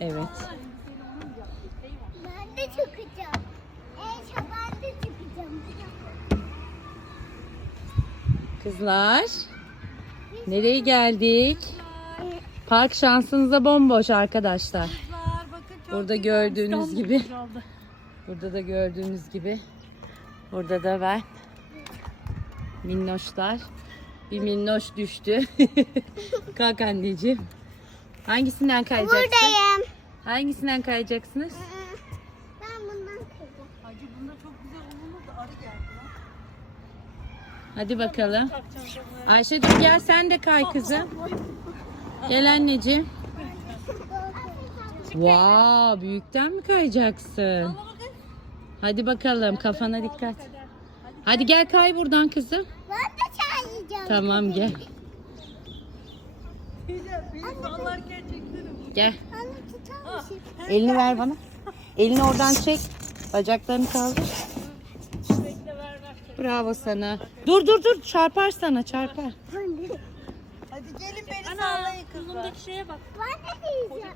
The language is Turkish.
Evet. Ben de çıkacağım. Ben de çıkacağım. Kızlar. Nereye geldik? Park şansınıza bomboş arkadaşlar. Burada gördüğünüz gibi. Burada da gördüğünüz gibi. Burada da ben. Minnoşlar. Bir minnoş düştü. Kalk anneciğim. Hangisinden kayacaksın? Buradayım. Hangisinden kayacaksınız? Ben bundan kayacağım. Hacı bunda çok güzel olur da arı geldi lan. Hadi bakalım. Takacağım canım. Ayşe dur gel sen de kay kızım. Gel anneciğim. Wow, büyükten mi kayacaksın? Hadi bakalım kafana dikkat. Hadi gel kay buradan kızım. Ben de çağıracağım. Tamam gel. Gel. Elini ver bana. Elini oradan çek. Bacaklarını kaldır. Bravo sana. Dur dur dur çarpar sana çarpar. Hadi gelin beni sallayın kızlar. Kolumdaki şeye bak. Ben de diyeceğim.